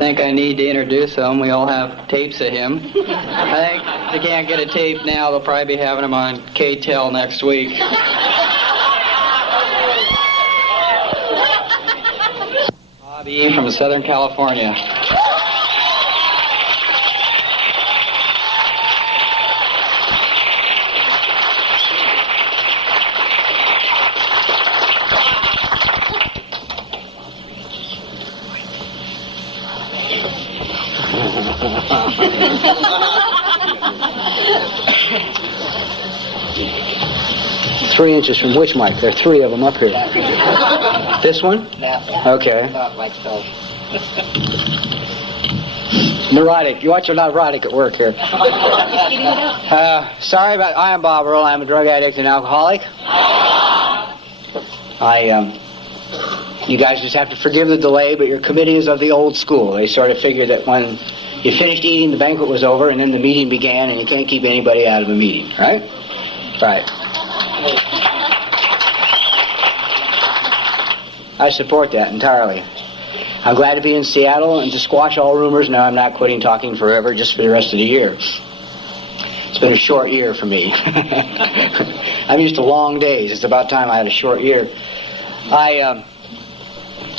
think I need to introduce him. We all have tapes of him. I think if they can't get a tape now, they'll probably be having him on K-Tel next week. Bobby from Southern California. Three inches from which mic? There are three of them up here. This one? Yeah. Okay. Like so. Neurotic. You watch your neurotic at work here. Sorry about. I am Bob Earl. I'm a drug addict and alcoholic. You guys just have to forgive the delay, but your committee is of the old school. They sort of figured that when you finished eating, the banquet was over, and then the meeting began, and you can't keep anybody out of a meeting, right? Right. I support that entirely. I'm glad to be in Seattle and to squash all rumors. Now I'm not quitting talking forever, just for the rest of the year. It's been a short year for me. I'm used to long days. It's about time I had a short year.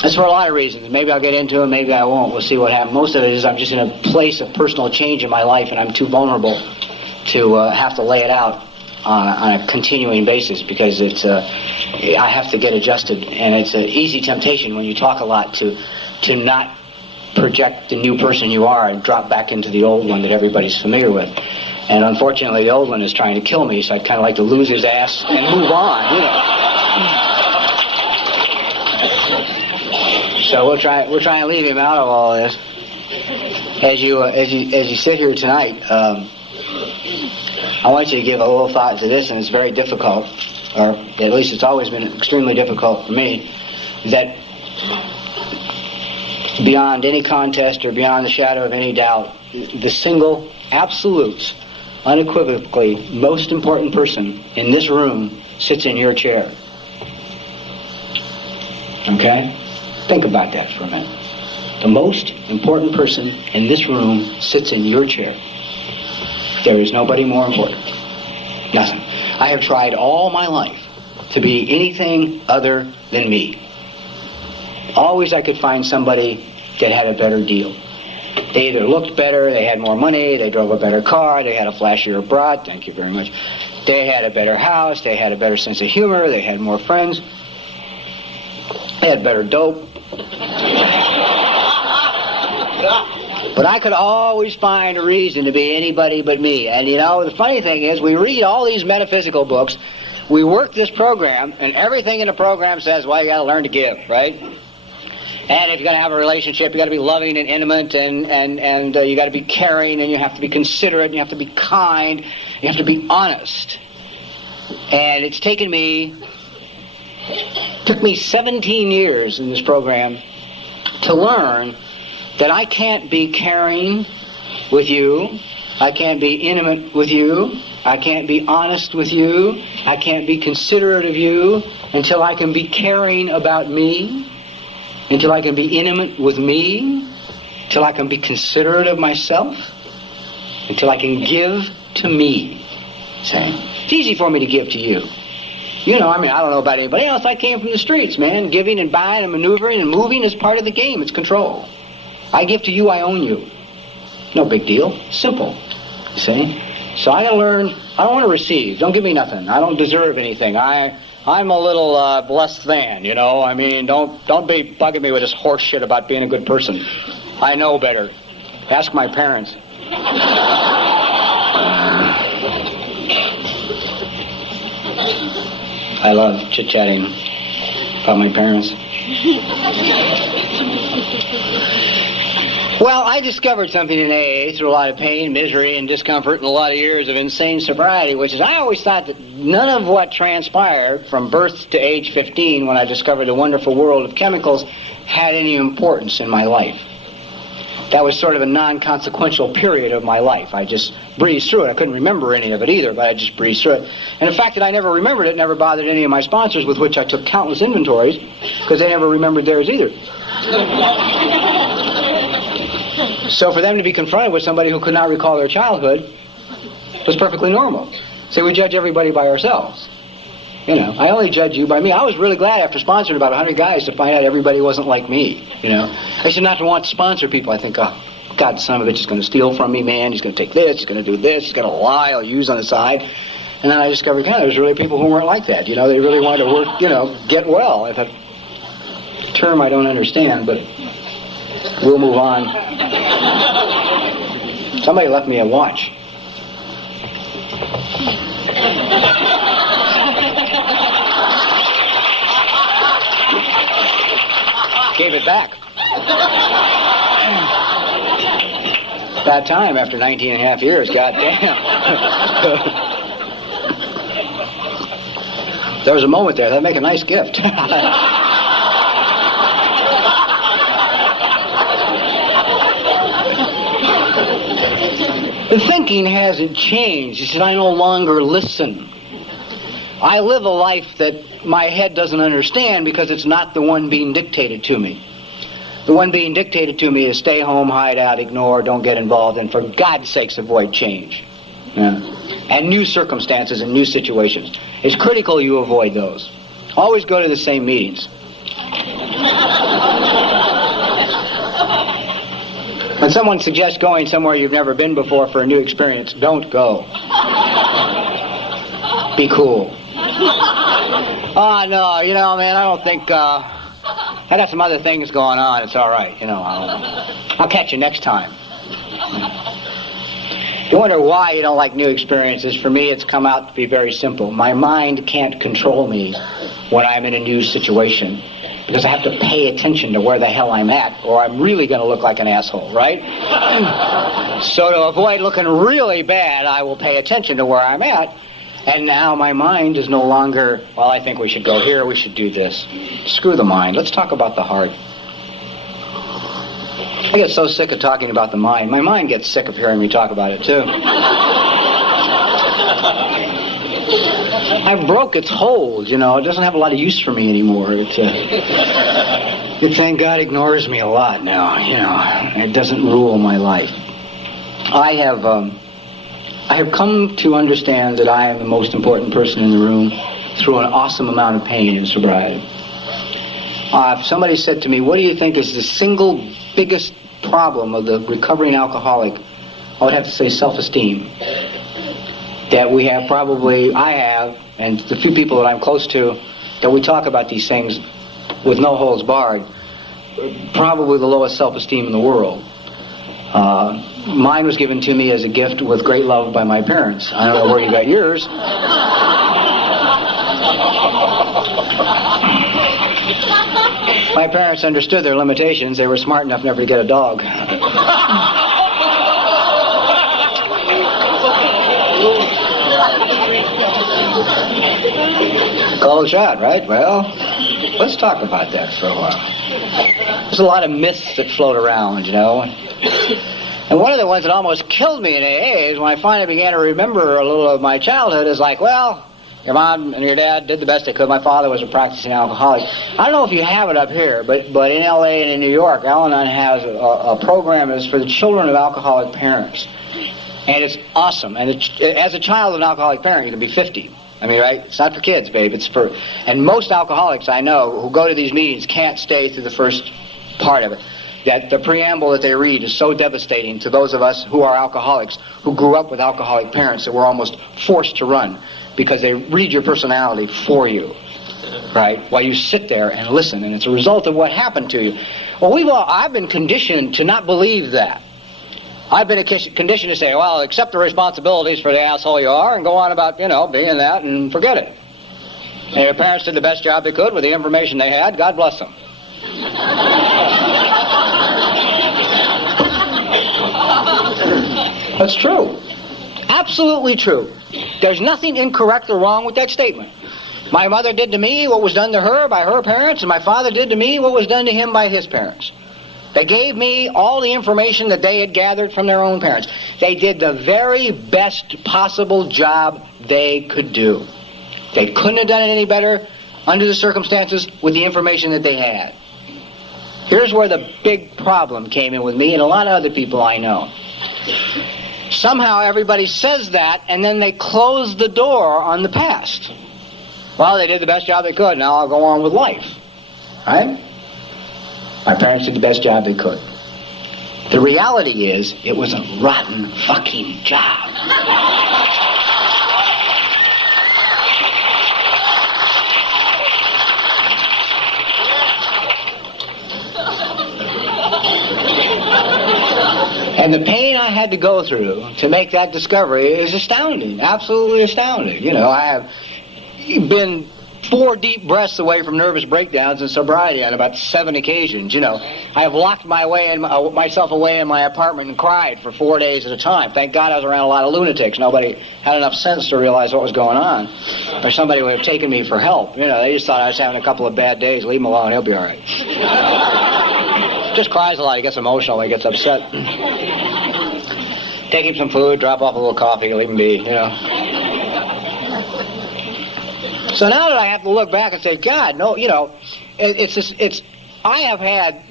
That's for a lot of reasons. Maybe I'll get into them, maybe I won't. We'll see what happens. Most of it is I'm just in a place of personal change in my life, and I'm too vulnerable to have to lay it out on a continuing basis, because it's I have to get adjusted, and it's an easy temptation when you talk a lot to not project the new person you are and drop back into the old one that everybody's familiar with. And unfortunately, the old one is trying to kill me, so I'd kind of like to lose his ass and move on, you know. So we'll try and leave him out of all this. As you sit here tonight, I want you to give a little thought to this, and it's very difficult, or at least it's always been extremely difficult for me, that beyond any contest or beyond the shadow of any doubt, the single, absolute, unequivocally most important person in this room sits in your chair. Okay? Think about that for a minute. The most important person in this room sits in your chair. There is nobody more important. Nothing. I have tried all my life to be anything other than me. Always I could find somebody that had a better deal. They either looked better, they had more money, they drove a better car, they had a flashier broad, thank you very much. They had a better house, they had a better sense of humor, they had more friends, they had better dope. But I could always find a reason to be anybody but me. And you know, the funny thing is, we read all these metaphysical books, we work this program, and everything in the program says, well, you got to learn to give, right? And if you're going to have a relationship, you got to be loving and intimate, and you got to be caring, and you have to be considerate, and you have to be kind, you have to be honest. And it's took me 17 years in this program to learn that I can't be caring with you, I can't be intimate with you, I can't be honest with you, I can't be considerate of you until I can be caring about me, until I can be intimate with me, until I can be considerate of myself, until I can give to me. See? It's easy for me to give to you. You know, I mean, I don't know about anybody else. I came from the streets, man. Giving and buying and maneuvering and moving is part of the game. It's control. I give to you, I own you. No big deal. Simple. See? So I gotta learn. I don't want to receive. Don't give me nothing. I don't deserve anything. I'm a little less than, you know. I mean, don't be bugging me with this horse shit about being a good person. I know better. Ask my parents. I love chit-chatting about my parents. Well, I discovered something in AA through a lot of pain, misery, and discomfort and a lot of years of insane sobriety, which is I always thought that none of what transpired from birth to age 15 when I discovered the wonderful world of chemicals had any importance in my life. That was sort of a non-consequential period of my life. I just breezed through it. I couldn't remember any of it either, but I just breezed through it. And the fact that I never remembered it never bothered any of my sponsors, with which I took countless inventories, because they never remembered theirs either. So for them to be confronted with somebody who could not recall their childhood was perfectly normal. So we judge everybody by ourselves. You know, I only judge you by me. I was really glad after sponsoring about 100 guys to find out everybody wasn't like me, you know. I should not want to sponsor people. I think, oh, God, son of a bitch is going to steal from me, man. He's going to take this, he's going to do this, he's going to lie, I'll use on the side. And then I discovered, God, there's really people who weren't like that. You know, they really wanted to work, you know, get well. I thought, term I don't understand, but we'll move on. Somebody left me a watch. Gave it back. That time after 19 and a half years, goddamn. There was a moment there, that'd make a nice gift. The thinking hasn't changed. He said, I no longer listen. I live a life that my head doesn't understand because it's not the one being dictated to me. The one being dictated to me is stay home, hide out, ignore, don't get involved, and for God's sakes avoid change. Yeah. And new circumstances and new situations. It's critical you avoid those. Always go to the same meetings. When someone suggests going somewhere you've never been before for a new experience, don't go. Be cool. Oh, no, you know, man, I don't think, I got some other things going on. It's all right, you know, I'll catch you next time. You wonder why you don't like new experiences. For me, it's come out to be very simple. My mind can't control me when I'm in a new situation because I have to pay attention to where the hell I'm at or I'm really going to look like an asshole, right? So to avoid looking really bad, I will pay attention to where I'm at. And now my mind is no longer, well, I think we should go here, we should do this. Screw the mind. Let's talk about the heart. I get so sick of talking about the mind. My mind gets sick of hearing me talk about it, too. I broke its hold, you know. It doesn't have a lot of use for me anymore. It thank God ignores me a lot now, you know. It doesn't rule my life. I have come to understand that I am the most important person in the room through an awesome amount of pain and sobriety. If somebody said to me, what do you think is the single biggest problem of the recovering alcoholic, I would have to say self-esteem. That we have probably, I have, and the few people that I'm close to, that we talk about these things with no holds barred, probably the lowest self-esteem in the world. Mine was given to me as a gift with great love by my parents. I don't know where you got yours. My parents understood their limitations. They were smart enough never to get a dog. Cold shot, right? Well, let's talk about that for a while. There's a lot of myths that float around, you know. And one of the ones that almost killed me in AA is when I finally began to remember a little of my childhood is like, well, your mom and your dad did the best they could. My father was a practicing alcoholic. I don't know if you have it up here, but in L.A. and in New York, Al-Anon has a program that's for the children of alcoholic parents. And it's awesome. And as a child of an alcoholic parent, you can be 50. I mean, right? It's not for kids, babe. It's for... And most alcoholics I know who go to these meetings can't stay through the first part of it. That the preamble that they read is so devastating to those of us who are alcoholics, who grew up with alcoholic parents that were almost forced to run because they read your personality for you, right? While you sit there and listen, and it's a result of what happened to you. Well, I've been conditioned to not believe that. I've been conditioned to say, well, accept the responsibilities for the asshole you are and go on about, you know, being that and forget it. And your parents did the best job they could with the information they had. God bless them. That's true. Absolutely true. There's nothing incorrect or wrong with that statement. My mother did to me what was done to her by her parents, and my father did to me what was done to him by his parents. They gave me all the information that they had gathered from their own parents. They did the very best possible job they could do. They couldn't have done it any better under the circumstances with the information that they had. Here's where the big problem came in with me and a lot of other people I know. Somehow everybody says that, and then they close the door on the past. Well, they did the best job they could, now I'll go on with life. Right? My parents did the best job they could. The reality is, it was a rotten fucking job. And the pain I had to go through to make that discovery is astounding, absolutely astounding. You know, I have been 4 deep breaths away from nervous breakdowns and sobriety on about 7 occasions. You know, I have locked myself away in my apartment and cried for 4 days at a time. Thank God I was around a lot of lunatics. Nobody had enough sense to realize what was going on. Or somebody would have taken me for help. You know, they just thought I was having a couple of bad days. Leave him alone, he'll be all right. Just cries a lot. He gets emotional. He gets upset. Take him some food, drop off a little coffee, leave him be, you know. So now that I have to look back and say, God, no, you know, I have had,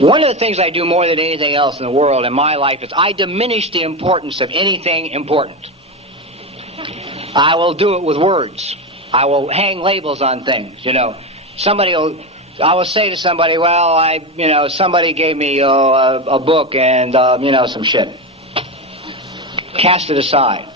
one of the things I do more than anything else in the world in my life is I diminish the importance of anything important. I will do it with words. I will hang labels on things, you know. I will say to somebody, well, somebody gave me a book and, some shit. Cast it aside.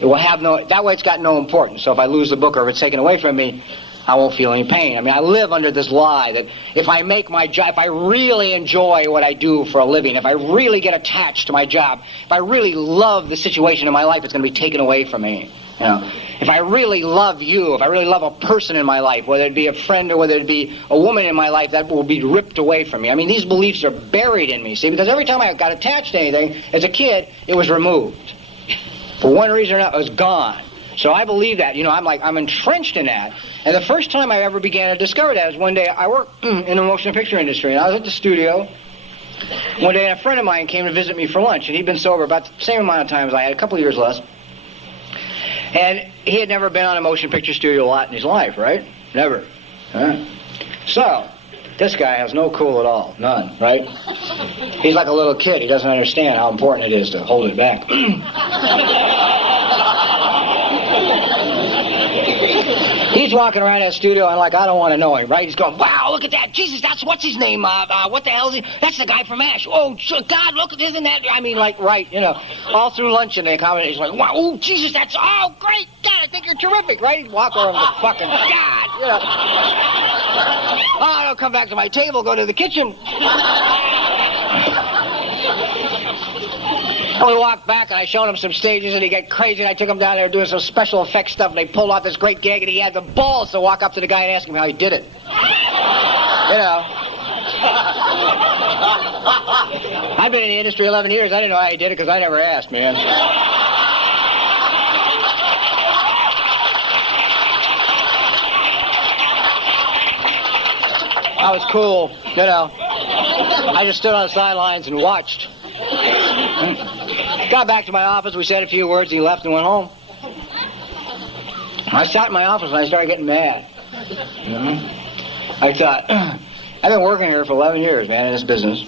It will have that way it's got no importance. So if I lose the book or if it's taken away from me, I won't feel any pain. I mean, I live under this lie that if I make my job, if I really enjoy what I do for a living, if I really get attached to my job, if I really love the situation in my life, it's going to be taken away from me. You know, if I really love you, if I really love a person in my life, whether it be a friend or whether it be a woman in my life, that will be ripped away from me. I mean, these beliefs are buried in me, see, because every time I got attached to anything, as a kid, it was removed. For one reason or another, it was gone. So I believe that, I'm entrenched in that. And the first time I ever began to discover that was one day I worked in the motion picture industry, and I was at the studio. One day, and a friend of mine came to visit me for lunch, and he'd been sober about the same amount of time as I had, a couple of years less. And he had never been on a motion picture studio lot in his life, right? Never. So, this guy has no cool at all. None, right? He's like a little kid. He doesn't understand how important it is to hold it back. He's walking around that studio and I don't want to know him, right? He's going, wow, look at that. Jesus, what's his name? What the hell is he? That's the guy from MASH. Oh, God, look, isn't that? I mean, right, all through lunch and they comment, he's like, wow, oh, Jesus, oh, great. God, I think you're terrific, right? He'd walk over the fucking, God, Oh, I'll come back to my table, go to the kitchen. And we walked back, and I showed him some stages, and he got crazy, and I took him down there doing some special effects stuff, and they pulled off this great gag, and he had the balls to walk up to the guy and ask him how he did it. I've been in the industry 11 years. I didn't know how he did it because I never asked, man. I was cool, I just stood on the sidelines and watched. Got back to my office, we said a few words, he left and went home. I sat in my office and I started getting mad. I thought, I've been working here for 11 years, man, in this business.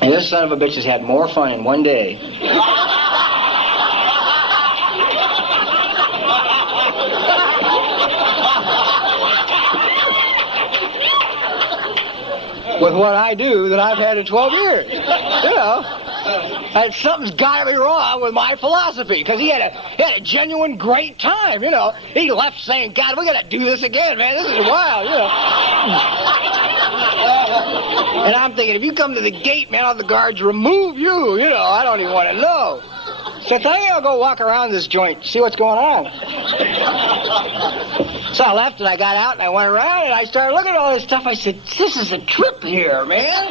And this son of a bitch has had more fun in one day with what I do than I've had in 12 years. And something's got to be wrong with my philosophy, because he had a genuine great time, He left saying, God, we got to do this again, man. This is wild, And I'm thinking, if you come to the gate, man, all the guards remove you, I don't even want to know. So I thought, I'll go walk around this joint, see what's going on. So I left and I got out and I went around and I started looking at all this stuff. I said, this is a trip here, man.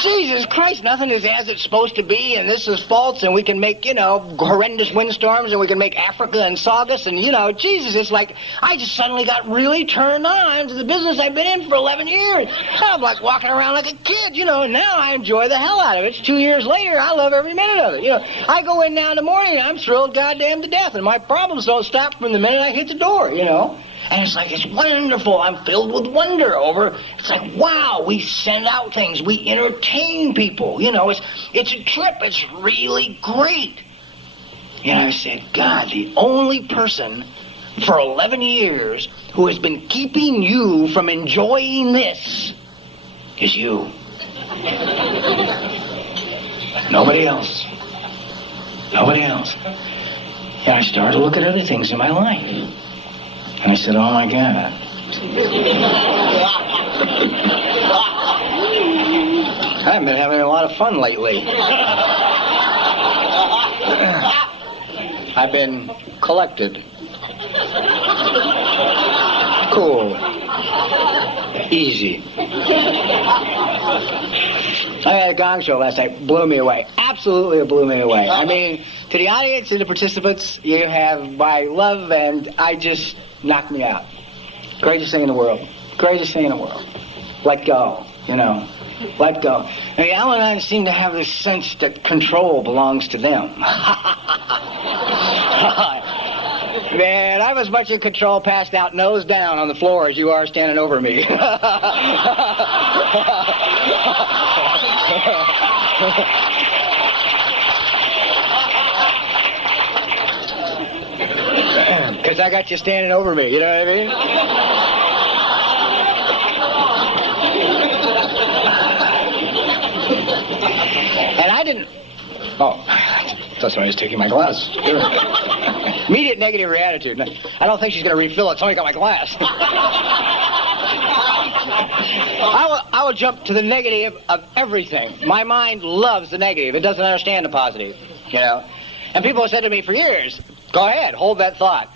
Jesus Christ, nothing is as it's supposed to be, and this is false, and we can make, horrendous windstorms, and we can make Africa and Saugus, and, Jesus, it's like I just suddenly got really turned on to the business I've been in for 11 years. I'm like walking around like a kid, and now I enjoy the hell out of it. It's 2 years later, I love every minute of it. I go in now in the morning, and I'm thrilled goddamn to death, and my problems don't stop from the minute I hit the door, And it's like, it's wonderful. I'm filled with wonder over, it's like, wow, we send out things. We entertain people. It's a trip. It's really great. I said, God, the only person for 11 years who has been keeping you from enjoying this is you. Nobody else. Nobody else. And I started to look at other things in my life. And I said, oh, my God. I've been having a lot of fun lately. I've been collected. Cool. Easy. I had a gong show last night. Blew me away. Absolutely it blew me away. I mean, to the audience and the participants, you have my love, and I just knocked me out. Greatest thing in the world. Greatest thing in the world. Let go, Let go. I mean, Al and I seem to have this sense that control belongs to them. Man, I'm as much in control passed out nose down on the floor as you are standing over me. Because I got you standing over me, you know what I mean? And I didn't... Oh, that's why I was taking my glass. Immediate negative attitude. I don't think she's going to refill it. Somebody got my glass. I will jump to the negative of everything. My mind loves the negative. It doesn't understand the positive, And people have said to me for years, go ahead, hold that thought.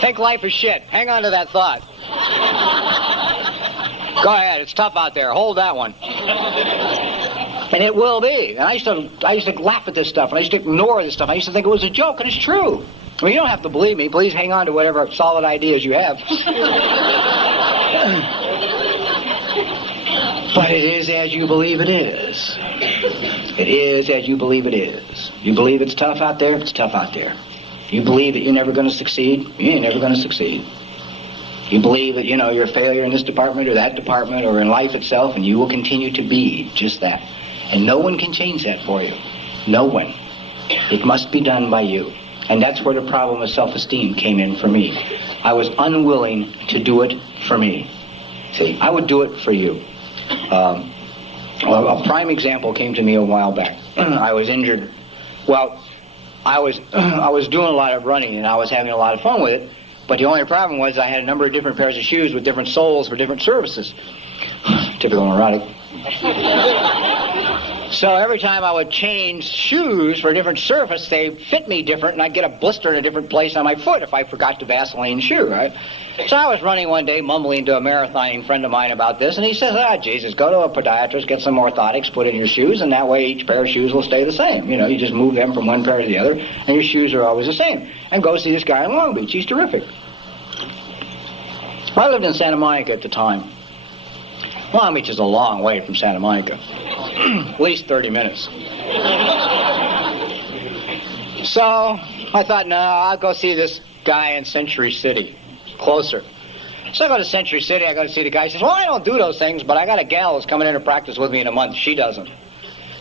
Think life is shit. Hang on to that thought. Go ahead, it's tough out there. Hold that one. And it will be. And I used to laugh at this stuff, and I used to ignore this stuff. I used to think it was a joke, and it's true. I mean, you don't have to believe me. Please hang on to whatever solid ideas you have. But it is as you believe it is. It is as you believe it is. You believe it's tough out there, it's tough out there. You believe that you're never going to succeed, you ain't never going to succeed. You believe that, you're a failure in this department or that department or in life itself, and you will continue to be just that. And no one can change that for you. No one. It must be done by you. And that's where the problem of self-esteem came in for me. I was unwilling to do it for me. See, I would do it for you. A prime example came to me a while back. I was injured. Well, I was doing a lot of running, and I was having a lot of fun with it. But the only problem was I had a number of different pairs of shoes with different soles for different services. Typical neurotic. So every time I would change shoes for a different surface, they fit me different, and I'd get a blister in a different place on my foot if I forgot the Vaseline shoe, right? So I was running one day, mumbling to a marathoning friend of mine about this, and he says, Jesus, go to a podiatrist, get some orthotics, put in your shoes, and that way each pair of shoes will stay the same. You just move them from one pair to the other, and your shoes are always the same. And go see this guy in Long Beach. He's terrific. I lived in Santa Monica at the time. Long Beach is a long way from Santa Monica. At least 30 minutes. So I thought, no, I'll go see this guy in Century City. Closer. So I go to Century City, I go to see the guy. He says, well, I don't do those things, but I got a gal who's coming in to practice with me in a month. She doesn't.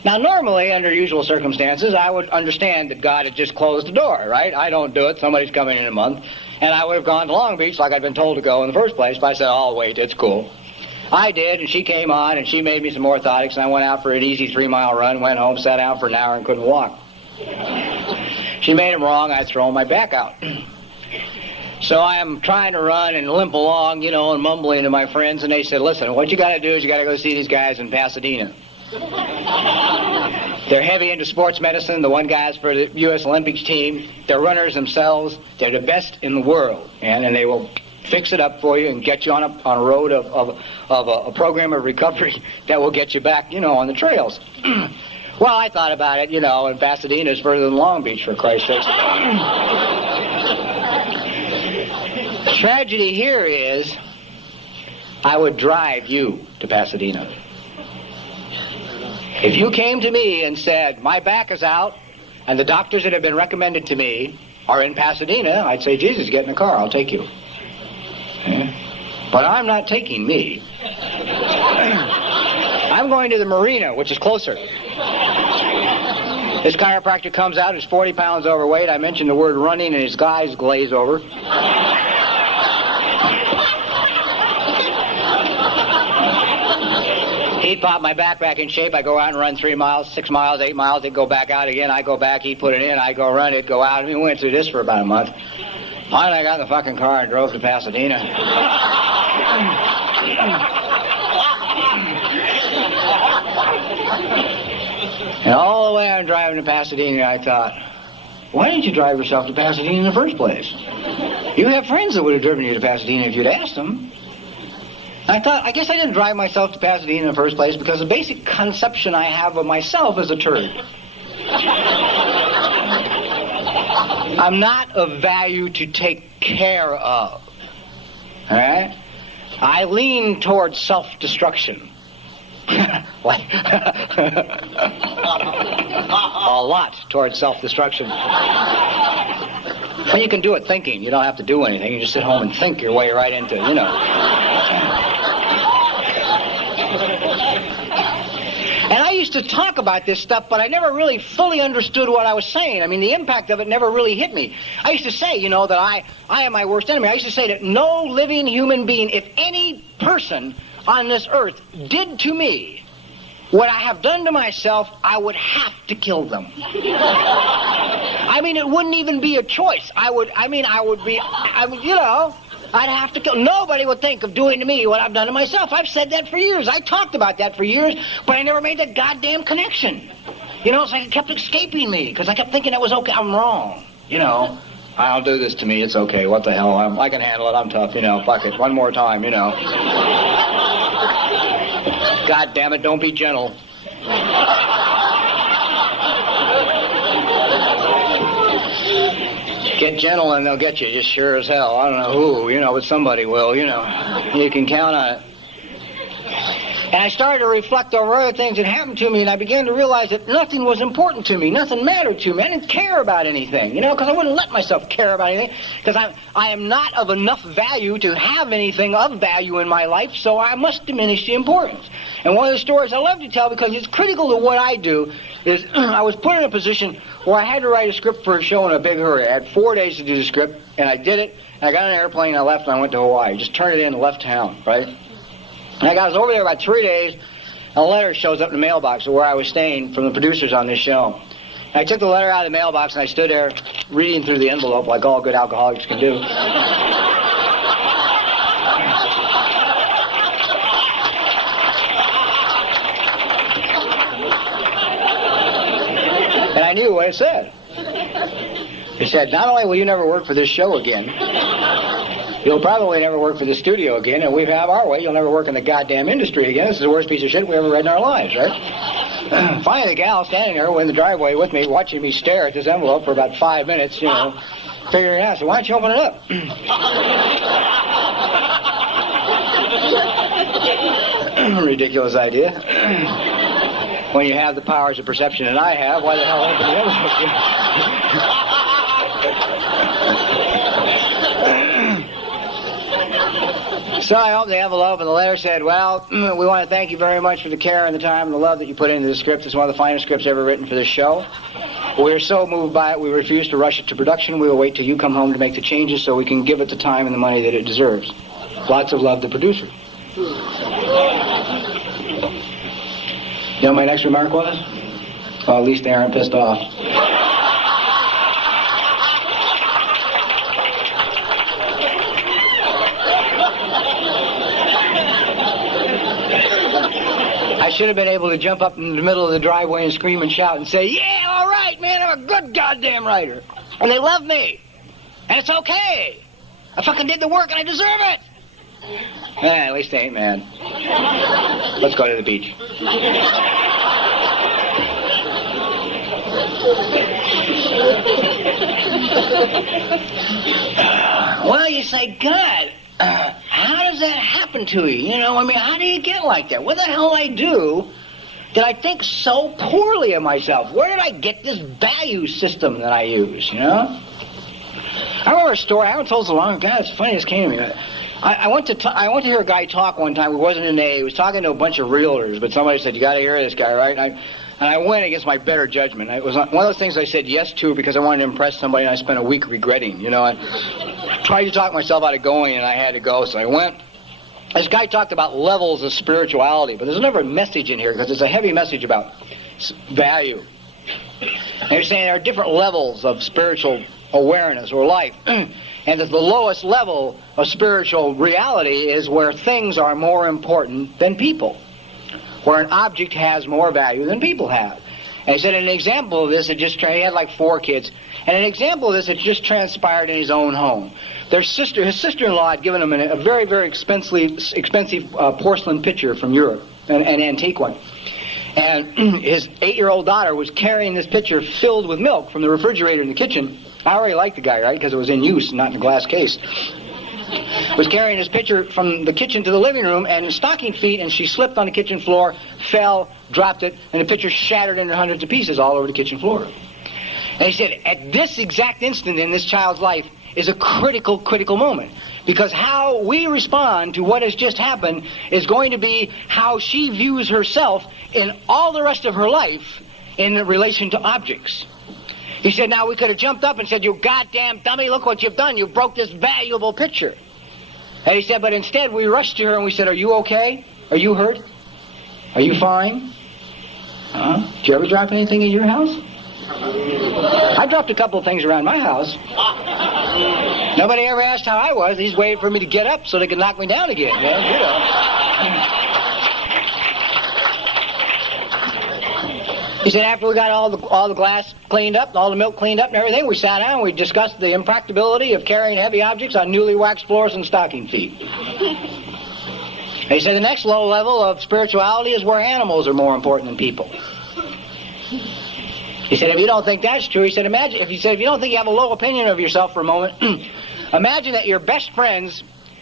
Now, normally, under usual circumstances, I would understand that God had just closed the door, right? I don't do it. Somebody's coming in a month. And I would have gone to Long Beach like I'd been told to go in the first place, but I said, oh, I'll wait, it's cool. I did, and she came on, and she made me some orthotics, and I went out for an easy 3-mile run, went home, sat down for an hour, and couldn't walk. She made him wrong, I'd thrown my back out. So I am trying to run and limp along, and mumbling to my friends, and they said, listen, what you got to do is you got to go see these guys in Pasadena. They're heavy into sports medicine. The one guy's for the U.S. Olympics team. They're runners themselves. They're the best in the world, and they will fix it up for you and get you on a road of a program of recovery that will get you back, on the trails. Well, I thought about it, and Pasadena is further than Long Beach, for Christ's sake. Tragedy here is I would drive you to Pasadena. If you came to me and said, my back is out, and the doctors that have been recommended to me are in Pasadena, I'd say, Jesus, get in the car, I'll take you. But I'm not taking me. I'm going to the marina, which is closer. This chiropractor comes out, he's 40 pounds overweight. I mentioned the word running, and his eyes glaze over. He'd pop my back in shape. I go out and run 3 miles, 6 miles, 8 miles. They'd go back out again. I go back. He'd put it in. I go run. It'd go out. We went through this for about a month. Finally, I got in the fucking car and drove to Pasadena. And all the way I'm driving to Pasadena, I thought, why didn't you drive yourself to Pasadena in the first place? You have friends that would have driven you to Pasadena if you'd asked them. I thought, I guess I didn't drive myself to Pasadena in the first place because the basic conception I have of myself is a turd. I'm not of value to take care of. All right? I lean towards self-destruction. Like a lot towards self-destruction. But you can do it thinking. You don't have to do anything. You just sit home and think your way right into, And I used to talk about this stuff, but I never really fully understood what I was saying. I mean, the impact of it never really hit me. I used to say, that I am my worst enemy. I used to say that no living human being, if any person on this earth did to me what I have done to myself, I would have to kill them. I mean, it wouldn't even be a choice. I'd have to kill. Nobody would think of doing to me what I've done to myself. I've said that for years. I talked about that for years, but I never made that goddamn connection. So it kept escaping me, because I kept thinking that was okay. I'm wrong. I'll do this to me. It's okay. What the hell? I can handle it. I'm tough. Fuck it. One more time. God damn it. Don't be gentle. Get gentle and they'll get you, just sure as hell. I don't know who, but somebody will, You can count on it. And I started to reflect over other things that happened to me, and I began to realize that nothing was important to me. Nothing mattered to me. I didn't care about anything, because I wouldn't let myself care about anything, because I am not of enough value to have anything of value in my life, so I must diminish the importance. And one of the stories I love to tell, because it's critical to what I do, is I was put in a position where I had to write a script for a show in a big hurry. I had 4 days to do the script, and I did it, and I got on an airplane, and I left, and I went to Hawaii. Just turned it in and left town, right? And I was over there about 3 days, and a letter shows up in the mailbox of where I was staying from the producers on this show. And I took the letter out of the mailbox, and I stood there reading through the envelope like all good alcoholics can do. And I knew what it said. It said, not only will you never work for this show again, you'll probably never work for the studio again, and we have our way, you'll never work in the goddamn industry again. This is the worst piece of shit we ever read in our lives, right? Finally, the gal standing there in the driveway with me, watching me stare at this envelope for about 5 minutes, figuring it out. So why don't you open it up? Ridiculous idea. When you have the powers of perception that I have, why the hell open the envelope? So I opened the envelope, and the letter said, well, we want to thank you very much for the care and the time and the love that you put into the script. It's one of the finest scripts ever written for this show. We're so moved by it, we refuse to rush it to production. We will wait till you come home to make the changes so we can give it the time and the money that it deserves. Lots of love, the producer. You know what my next remark was? Well, at least they aren't pissed off. I should have been able to jump up in the middle of the driveway and scream and shout and say, yeah, all right, man, I'm a good goddamn writer. And they love me. And it's okay. I fucking did the work and I deserve it. At least they ain't mad. Let's go to the beach. Well, you say, God, how does that happen to you? You know, I mean, how do you get like that? What the hell did I do that I think so poorly of myself? Where did I get this value system that I use, you know? I remember a story, I haven't told so long, God, it's funny this came to me. I went to hear a guy talk one time who wasn't in A. He was talking to a bunch of realtors, but somebody said, you got to hear this guy, right? And I went against my better judgment. It was one of those things I said yes to because I wanted to impress somebody, and I spent a week regretting. You know, I tried to talk myself out of going, and I had to go, so I went. This guy talked about levels of spirituality, but there's never a message in here because it's a heavy message about value. And he's saying there are different levels of spiritual awareness or life. And that the lowest level of spiritual reality is where things are more important than people, where an object has more value than people have. And he said an example of this, he had like 4 kids, and an example of this had just transpired in his own home. His sister-in-law had given him a very, very expensive porcelain pitcher from Europe, an antique one. And his 8-year-old daughter was carrying this pitcher filled with milk from the refrigerator in the kitchen. I already liked the guy, right? Because it was in use, not in a glass case. Was carrying his pitcher from the kitchen to the living room, and in stocking feet, and she slipped on the kitchen floor, fell, dropped it, and the pitcher shattered into hundreds of pieces all over the kitchen floor. And he said, at this exact instant in this child's life is a critical, critical moment. Because how we respond to what has just happened is going to be how she views herself in all the rest of her life in relation to objects. He said, now we could have jumped up and said, you goddamn dummy, look what you've done. You broke this valuable pitcher. And he said, but instead we rushed to her and we said, are you okay? Are you hurt? Are you fine? Did you ever drop anything in your house? I dropped a couple of things around my house. Nobody ever asked how I was. They just waited for me to get up so they could knock me down again, man. You know. He said after we got all the glass cleaned up, all the milk cleaned up and everything, we sat down and we discussed the impracticability of carrying heavy objects on newly waxed floors and stocking feet. He said the next low level of spirituality is where animals are more important than people. He said if you don't think that's true, he said if you don't think you have a low opinion of yourself for a moment, imagine that your best friends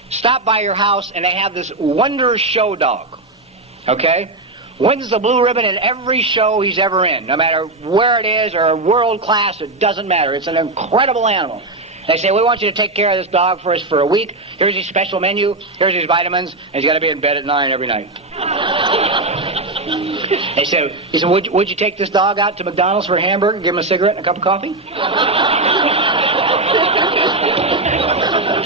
stop by your house and they have this wondrous show dog. Okay? Wins the blue ribbon in every show he's ever in, no matter where it is or world class, it doesn't matter. It's an incredible animal. They say, we want you to take care of this dog for us for a week. Here's his special menu. Here's his vitamins. And he's got to be in bed at 9 every night. He said, would you take this dog out to McDonald's for a hamburger, give him a cigarette and a cup of coffee?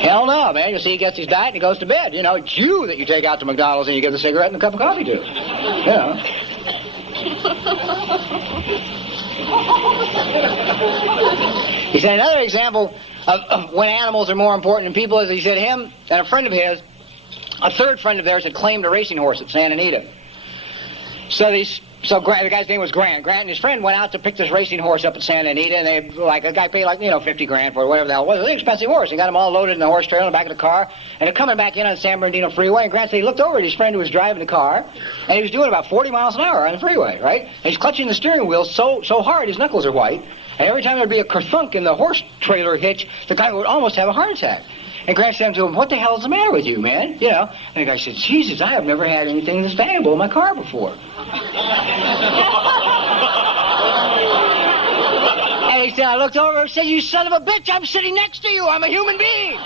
Hell no, man. You see, he gets his diet and he goes to bed. You know, it's you that you take out to McDonald's and you give the cigarette and a cup of coffee to. You know. He said another example of when animals are more important than people is he said him and a friend of his, a third friend of theirs had claimed a racing horse at Santa Anita. So the guy's name was Grant. Grant and his friend went out to pick this racing horse up at Santa Anita, and the guy paid $50,000 for it, whatever the hell it was. It was an expensive horse. He got them all loaded in the horse trailer in the back of the car, and they're coming back in on San Bernardino Freeway, and Grant said he looked over at his friend who was driving the car, and he was doing about 40 miles an hour on the freeway, right? And he's clutching the steering wheel so hard his knuckles are white, and every time there'd be a kerthunk in the horse trailer hitch, the guy would almost have a heart attack. And Grant said to him, what the hell's the matter with you, man? You know, and the guy said, Jesus, I have never had anything this valuable in my car before. And he said, I looked over and said, you son of a bitch, I'm sitting next to you. I'm a human being.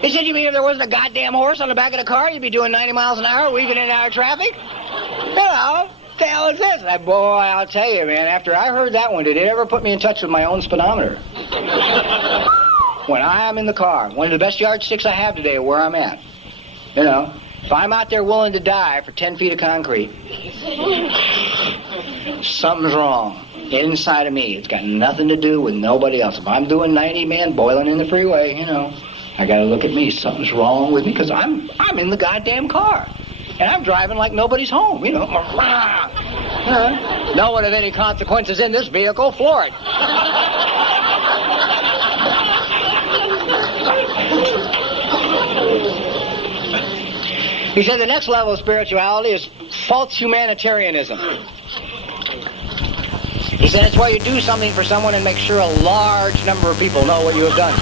He said, you mean if there wasn't a goddamn horse on the back of the car, you'd be doing 90 miles an hour, weaving in and out of traffic? You know, what the hell is this? And boy, I'll tell you, man, after I heard that one, did it ever put me in touch with my own speedometer? When I am in the car, one of the best yardsticks I have today are where I'm at. You know, if I'm out there willing to die for 10 feet of concrete, something's wrong inside of me. It's got nothing to do with nobody else. If I'm doing 90, man, boiling in the freeway, you know, I got to look at me. Something's wrong with me because I'm in the goddamn car. And I'm driving like nobody's home, you know. No one of any consequences in this vehicle, floor it. He said the next level of spirituality is false humanitarianism. He said it's where you do something for someone and make sure a large number of people know what you have done.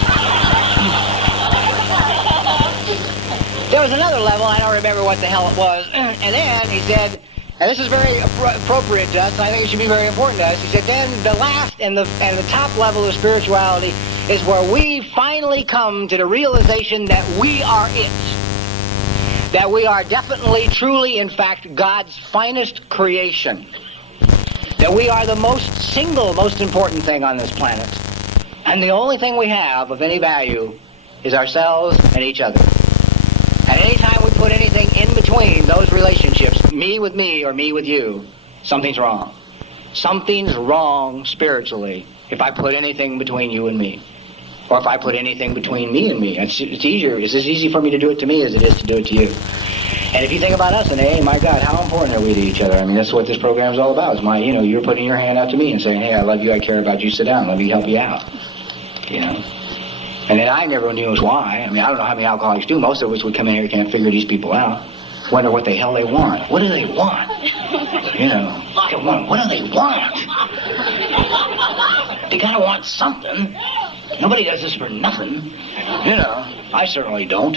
There was another level, I don't remember what the hell it was, and then he said, and this is very appropriate to us, and I think it should be very important to us, he said then the last and the top level of spirituality is where we finally come to the realization that we are it. That we are definitely, truly, in fact, God's finest creation. That we are the most important thing on this planet. And the only thing we have of any value is ourselves and each other. And any time we put anything in between those relationships, me with me or me with you, something's wrong. Something's wrong spiritually if I put anything between you and me. Or if I put anything between me and me. It's easier. It's as easy for me to do it to me as it is to do it to you. And if you think about us in AA, my God, how important are we to each other? I mean, that's what this program is all about. Is you're putting your hand out to me and saying, hey, I love you, I care about you, sit down, let me help you out. You know? And then I never knew why. I mean, I don't know how many alcoholics do. Most of us would come in here and can't figure these people out. Wonder what the hell they want. What do they want? You know, what do they want? They gotta want something. Nobody does this for nothing. You know, I certainly don't.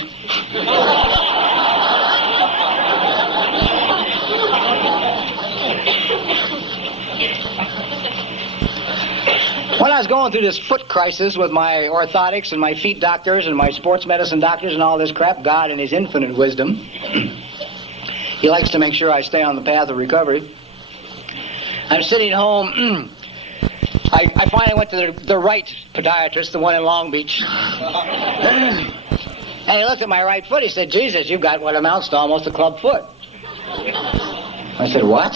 When I was going through this foot crisis with my orthotics and my feet doctors and my sports medicine doctors and all this crap, God in his infinite wisdom, he likes to make sure I stay on the path of recovery. I'm sitting home. I finally went to the right podiatrist, the one in Long Beach. And he looked at my right foot. He said, Jesus, you've got what amounts to almost a club foot. I said, what?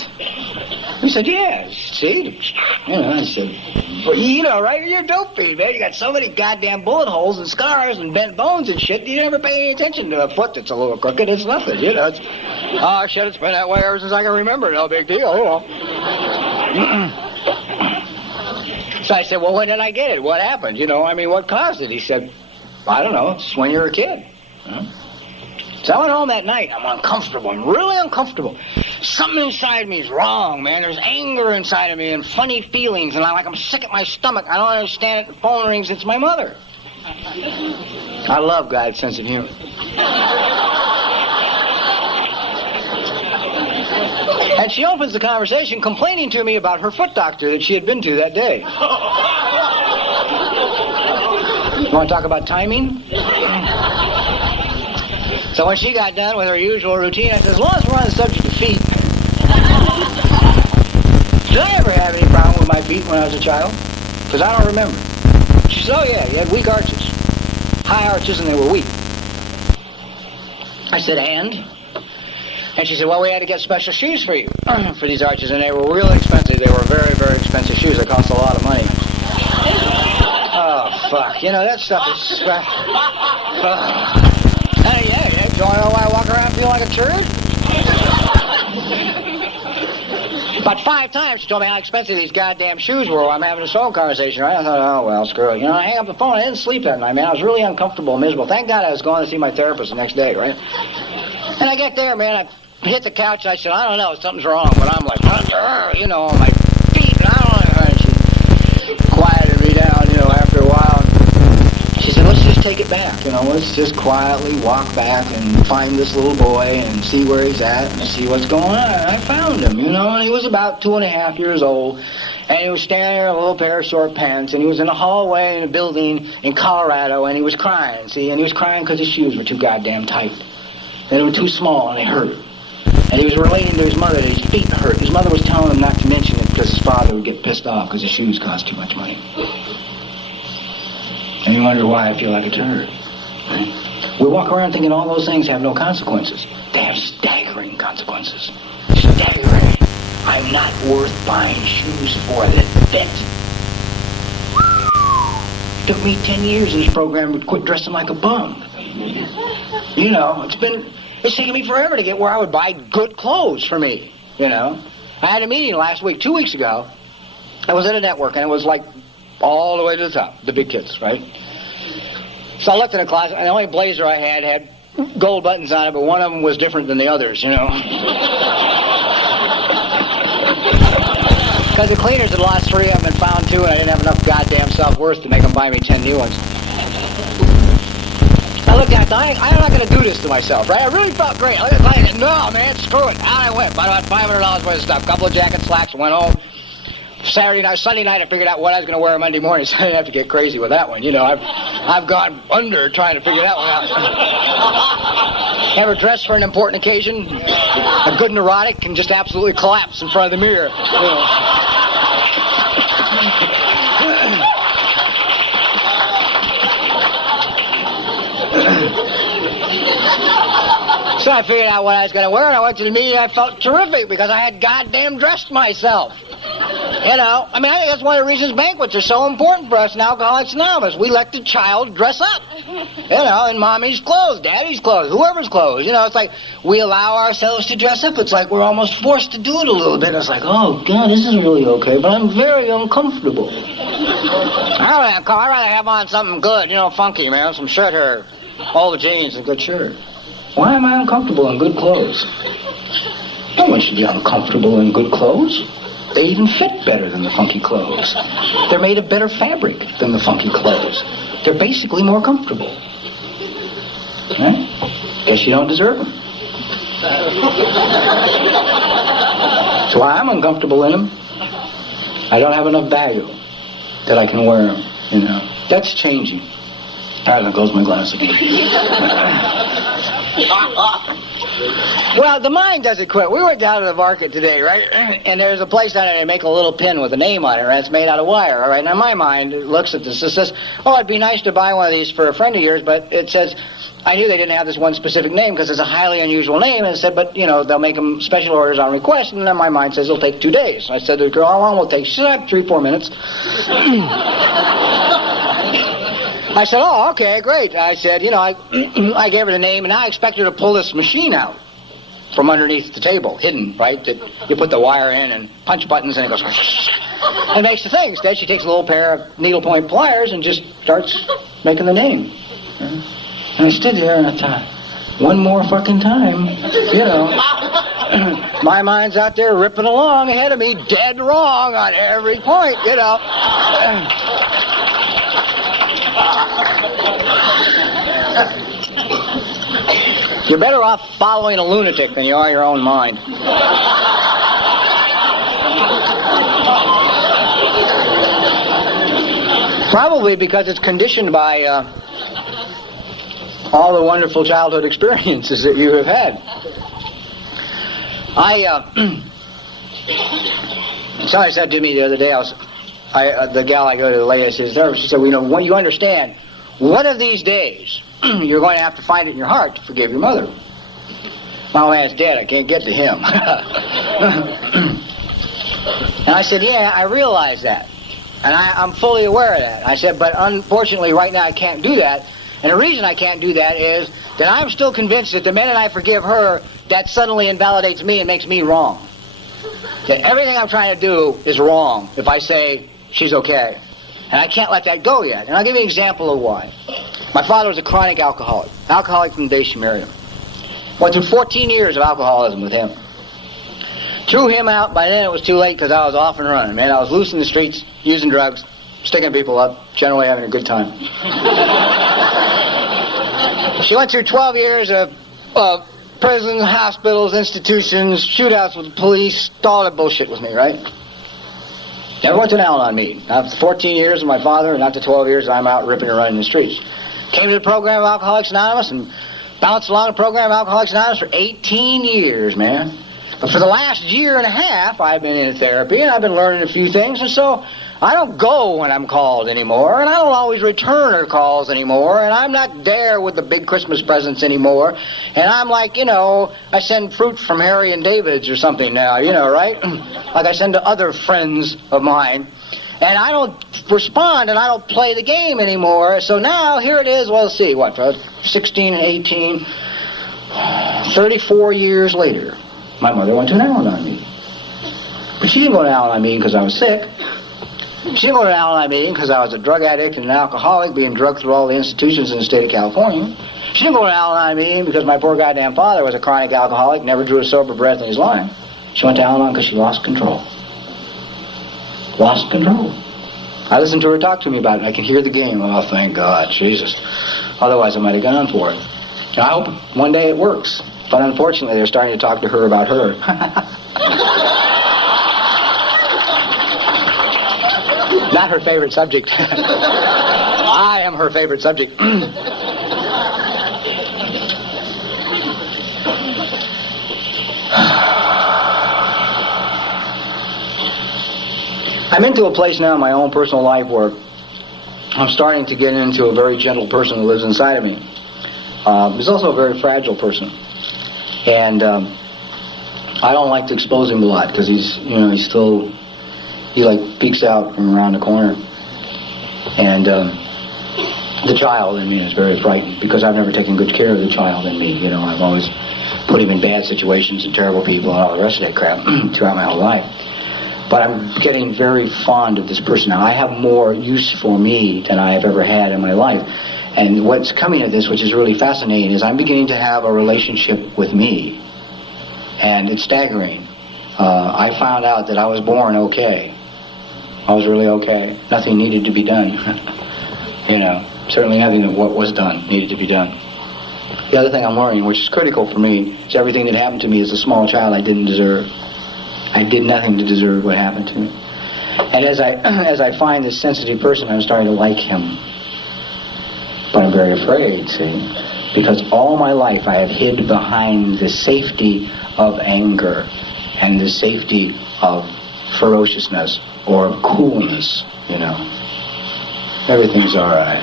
He said, yeah, see? You know, I said, well, you know, right? You're a dope fiend, man. You got so many goddamn bullet holes and scars and bent bones and shit. You never pay any attention to a foot that's a little crooked. It's nothing, you know. Oh, shit, it's been that way ever since I can remember. No big deal, you know. So I said, well, when did I get it? What happened? You know, I mean, what caused it? He said, I don't know. It's when you were a kid. Huh? So I went home that night. I'm uncomfortable. I'm really uncomfortable. Something inside me is wrong, man. There's anger inside of me and funny feelings, and I'm sick at my stomach. I don't understand it. The phone rings. It's my mother. I love God's sense of humor. And she opens the conversation complaining to me about her foot doctor that she had been to that day. You want to talk about timing? So when she got done with her usual routine, I said, as long as we're on the subject of feet, did I ever have any problem with my feet when I was a child? Because I don't remember. She said, oh yeah, you had weak arches. High arches and they were weak. I said, and? And she said, well, we had to get special shoes for you, for these arches, and they were real expensive. They were very, very expensive shoes. They cost a lot of money. Oh, fuck. You know, that stuff is... yeah, do you want to know why I walk around feeling like a turd? About 5 times she told me how expensive these goddamn shoes were while I'm having this phone conversation, right? I thought, oh, well, screw it. You know, I hang up the phone. I didn't sleep that night, man. I was really uncomfortable and miserable. Thank God I was going to see my therapist the next day, right? And I get there, man, I hit the couch, and I said, I don't know, something's wrong. But I'm like, you know, on my feet, and I don't know. And she quieted me down, you know, after a while. She said, let's just take it back, you know, let's just quietly walk back and find this little boy and see where he's at and see what's going on. And I found him, you know, and he was about 2.5 years old, and he was standing there in a little pair of short pants, and he was in a hallway in a building in Colorado, and he was crying, see, and he was crying because his shoes were too goddamn tight. They were too small, and they hurt. And he was relating to his mother that his feet hurt. His mother was telling him not to mention it because his father would get pissed off because his shoes cost too much money. And you wonder why I feel like a turd. Right? We walk around thinking all those things have no consequences. They have staggering consequences. Staggering. I'm not worth buying shoes for that fit. It took me 10 years in this program to quit dressing like a bum. You know, it's been It's taken me forever to get where I would buy good clothes for me, you know. I had a meeting last week, 2 weeks ago. I was at a network, and it was like all the way to the top, the big kids, right? So I looked in the closet, and the only blazer I had gold buttons on it, but one of them was different than the others, you know. Because the cleaners had lost 3 of them and found 2, and I didn't have enough goddamn self-worth to make them buy me 10 new ones. I looked at it, I'm not going to do this to myself, right? I really felt great. I looked at it, no, man, screw it. Out I went, bought about $500 worth of stuff, couple of jackets, slacks, went home. Sunday night, I figured out what I was going to wear Monday morning, so I didn't have to get crazy with that one. You know, I've gone under trying to figure that one out. Ever dressed for an important occasion? A good neurotic can just absolutely collapse in front of the mirror. You know. So I figured out what I was going to wear, and I went to the meeting, and I felt terrific because I had goddamn dressed myself. You know, I mean, I think that's one of the reasons banquets are so important for us in Alcoholics Anonymous. We let the child dress up, you know, in mommy's clothes, daddy's clothes, whoever's clothes. You know, it's like we allow ourselves to dress up. It's like we're almost forced to do it a little bit. It's like, oh, God, this is really okay, but I'm very uncomfortable. I'd rather have on something good, you know, funky, man, some shirt hair, all the jeans, and good shirt. Why am I uncomfortable in good clothes? No one should be uncomfortable in good clothes. They even fit better than the funky clothes. They're made of better fabric than the funky clothes. They're basically more comfortable. Right? Guess you don't deserve them. That's why I'm uncomfortable in them. I don't have enough value that I can wear them, you know. That's changing. All right, I'll close my glass again. Well, the mind doesn't quit. We went down to the market today, right? And there's a place down there they make a little pin with a name on it, and it's made out of wire, all right? Now, my mind looks at this and says, oh, it'd be nice to buy one of these for a friend of yours, but it says, I knew they didn't have this one specific name because it's a highly unusual name, and it said, but, you know, they'll make them special orders on request, and then my mind says it'll take 2 days. I said to the girl, how long will it take? She said, 3-4 minutes. I said, oh, okay, great. I said, you know, I gave her the name, and now I expect her to pull this machine out from underneath the table, hidden, right? That you put the wire in and punch buttons, and it goes, and it makes the thing. Instead, she takes a little pair of needlepoint pliers and just starts making the name. And I stood there, and I thought, one more fucking time, you know. My mind's out there ripping along ahead of me, dead wrong on every point, you know. You're better off following a lunatic than you are your own mind. Probably because it's conditioned by all the wonderful childhood experiences that you have had. Somebody said to me the other day, the gal I go to the latest is there, she said, well, you know, when you understand, one of these days, you're going to have to find it in your heart to forgive your mother. My old man's dead, I can't get to him. And I said, yeah, I realize that. And I'm fully aware of that. I said, but unfortunately right now I can't do that. And the reason I can't do that is that I'm still convinced that the minute I forgive her, that suddenly invalidates me and makes me wrong. That everything I'm trying to do is wrong if I say she's okay. And I can't let that go yet. And I'll give you an example of why. My father was a chronic alcoholic from the day she married him. Went through 14 years of alcoholism with him. Threw him out. By then it was too late because I was off and running, man. I was loose in the streets, using drugs, sticking people up, generally having a good time. She went through 12 years of prisons, hospitals, institutions, shootouts with the police, all that bullshit with me, right? Never went to an Al-Anon meeting. After 14 years of my father, and after 12 years, I'm out ripping and running the streets. Came to the program of Alcoholics Anonymous and bounced along the program of Alcoholics Anonymous for 18 years, man. But for the last year and a half, I've been in therapy, and I've been learning a few things, and so I don't go when I'm called anymore, and I don't always return her calls anymore, and I'm not there with the big Christmas presents anymore, and I'm like, you know, I send fruit from Harry and David's or something now, you know, right? Like I send to other friends of mine, and I don't respond, and I don't play the game anymore, so now here it is, well, let's see, 16 and 18, 34 years later, my mother went to an Al-Anon meeting. But she didn't go to an Al-Anon meeting because I was sick. She didn't go to an Al-Anon meeting because I was a drug addict and an alcoholic being drugged through all the institutions in the state of California. She didn't go to an Al-Anon meeting because my poor goddamn father was a chronic alcoholic, never drew a sober breath in his life. She went to Al-Anon because she lost control. Lost control. I listened to her talk to me about it. I can hear the game. Oh, thank God, Jesus. Otherwise, I might have gone for it. And I hope one day it works. But unfortunately, they're starting to talk to her about her. Not her favorite subject. I am her favorite subject. I'm into a place now in my own personal life where I'm starting to get into a very gentle person who lives inside of me. He's also a very fragile person. And I don't like to expose him a lot because he like peeks out from around the corner. And the child in me is very frightened because I've never taken good care of the child in me. I've always put him in bad situations and terrible people and all the rest of that crap throughout my whole life. But I'm getting very fond of this person now. I have more use for me than I have ever had in my life. And what's coming of this, which is really fascinating, is I'm beginning to have a relationship with me. And it's staggering. I found out that I was born okay. I was really okay. Nothing needed to be done. Certainly nothing of what was done needed to be done. The other thing I'm learning, which is critical for me, is everything that happened to me as a small child I didn't deserve. I did nothing to deserve what happened to me. And as I find this sensitive person, I'm starting to like him. But I'm very afraid, see? Because all my life I have hid behind the safety of anger and the safety of ferociousness or coolness, Everything's all right.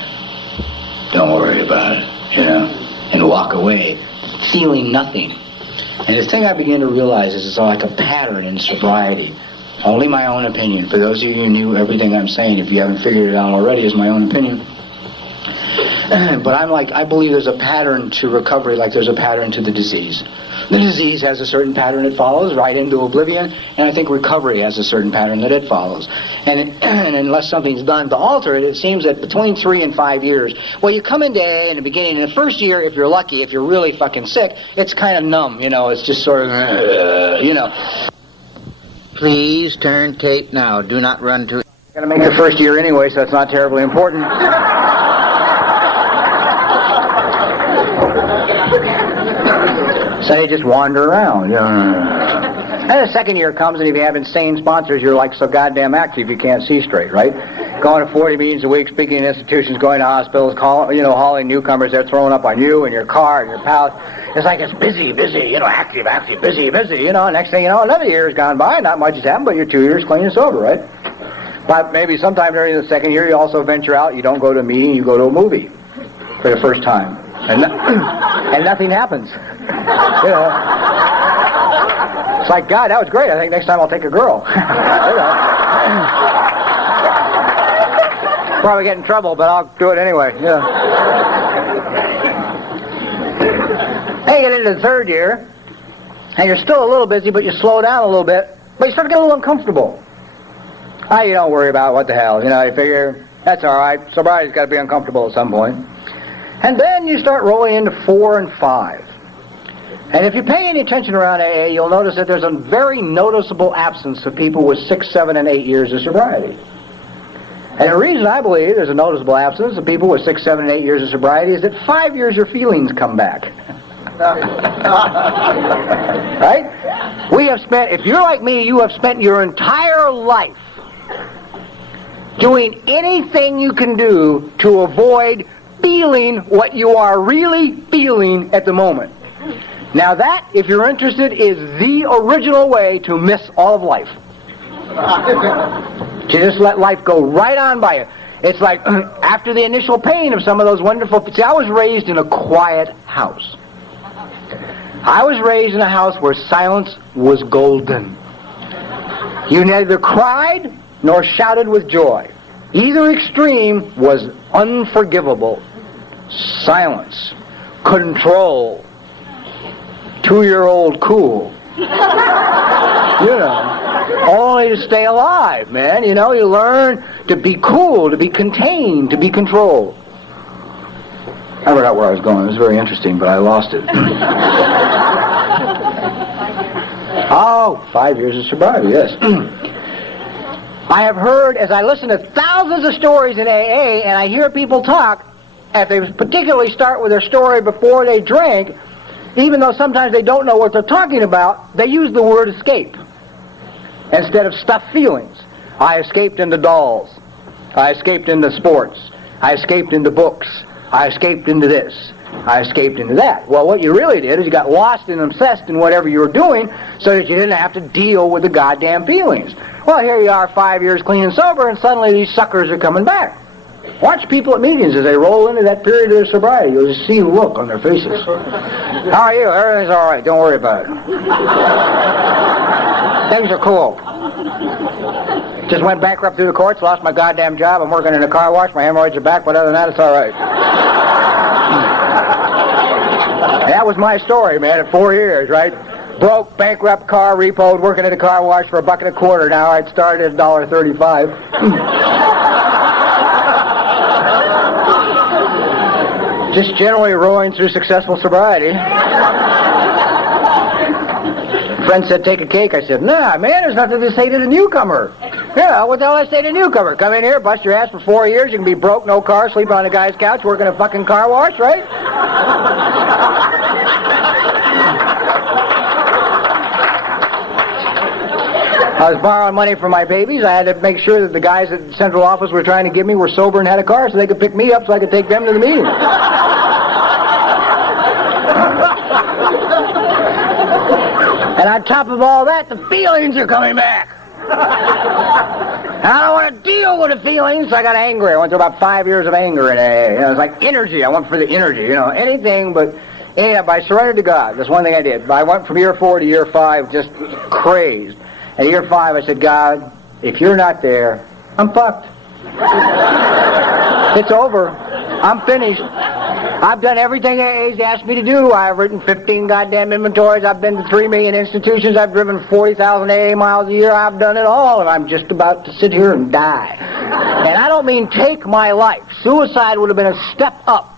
Don't worry about it, and walk away, feeling nothing. And the thing I began to realize is it's like a pattern in sobriety. Only my own opinion. For those of you who knew everything I'm saying, if you haven't figured it out already, is my own opinion. But I believe there's a pattern to recovery like there's a pattern to the disease. The disease has a certain pattern it follows right into oblivion, and I think recovery has a certain pattern that it follows. And unless something's done to alter it, it seems that between 3 and 5 years, well, you come into AA in the beginning, in the first year, if you're lucky, if you're really fucking sick, it's kind of numb, it's just sort of, Please turn tape now. Do not run to... Got to make the first year anyway, so it's not terribly important. So you just wander around. And the second year comes, and if you have insane sponsors, you're like so goddamn active you can't see straight, right? Going to 40 meetings a week, speaking in institutions, going to hospitals, hauling newcomers. They're throwing up on you and your car and your pals. It's like it's busy, active, busy. Next thing you know, another year has gone by. Not much has happened, but you're 2 years clean and sober, right? But maybe sometime during the second year, you also venture out. You don't go to a meeting, you go to a movie for the first time. And nothing happens. It's like, God, that was great. I think next time I'll take a girl. Probably get in trouble, but I'll do it anyway. Then you get into the third year, and you're still a little busy, but you slow down a little bit, but you start to get a little uncomfortable. You don't worry about what the hell. You figure, that's all right. Sobriety's got to be uncomfortable at some point. And then you start rolling into 4 and 5. And if you pay any attention around AA, you'll notice that there's a very noticeable absence of people with 6, 7, and 8 years of sobriety. And the reason I believe there's a noticeable absence of people with 6, 7, and 8 years of sobriety is that 5 years your feelings come back. Right? We have spent, if you're like me, you have spent your entire life doing anything you can do to avoid feeling what you are really feeling at the moment. Now that, if you're interested, is the original way to miss all of life. To just let life go right on by you. It's like, after the initial pain of some of those wonderful... See, I was raised in a quiet house. I was raised in a house where silence was golden. You neither cried nor shouted with joy. Either extreme was unforgivable. Silence. Control. 2-year-old cool. Only to stay alive, man. You learn to be cool, to be contained, to be controlled. I forgot where I was going. It was very interesting, but I lost it. 5 years of sobriety, yes. I have heard, as I listen to thousands of stories in AA, and I hear people talk, if they particularly start with their story before they drink, even though sometimes they don't know what they're talking about, they use the word escape instead of stuffed feelings. I escaped into dolls. I escaped into sports. I escaped into books. I escaped into this. I escaped into that. Well, what you really did is you got lost and obsessed in whatever you were doing so that you didn't have to deal with the goddamn feelings. Well, here you are 5 years clean and sober, and suddenly these suckers are coming back. Watch people at meetings as they roll into that period of their sobriety. You'll just see the look on their faces. How are you? Everything's all right. Don't worry about it. Things are cool. Just went bankrupt through the courts, lost my goddamn job. I'm working in a car wash. My hemorrhoids are back, but other than that, it's all right. That was my story, man, at 4 years, right? Broke, bankrupt, car repoed, working at a car wash for $1.25 an hour. I'd started at $1.35. Just generally roaring through successful sobriety. Friend said, take a cake. I said, nah, man, there's nothing to say to the newcomer. Yeah, what the hell I say to the newcomer? Come in here, bust your ass for 4 years, you can be broke, no car, sleep on a guy's couch, working a fucking car wash, right? I was borrowing money from my babies. I had to make sure that the guys at the central office were trying to give me were sober and had a car so they could pick me up so I could take them to the meeting. And on top of all that, the feelings are coming back. And I don't want to deal with the feelings, so I got angry. I went through about 5 years of anger in AA. It was like energy. I went for the energy, anything but... Anyhow, I surrendered to God. That's one thing I did. I went from year 4 to year 5 just crazed. At year 5, I said, God, if you're not there, I'm fucked. It's over. I'm finished. I've done everything AA's asked me to do. I've written 15 goddamn inventories. I've been to 3 million institutions. I've driven 40,000 AA miles a year. I've done it all, and I'm just about to sit here and die. And I don't mean take my life. Suicide would have been a step up.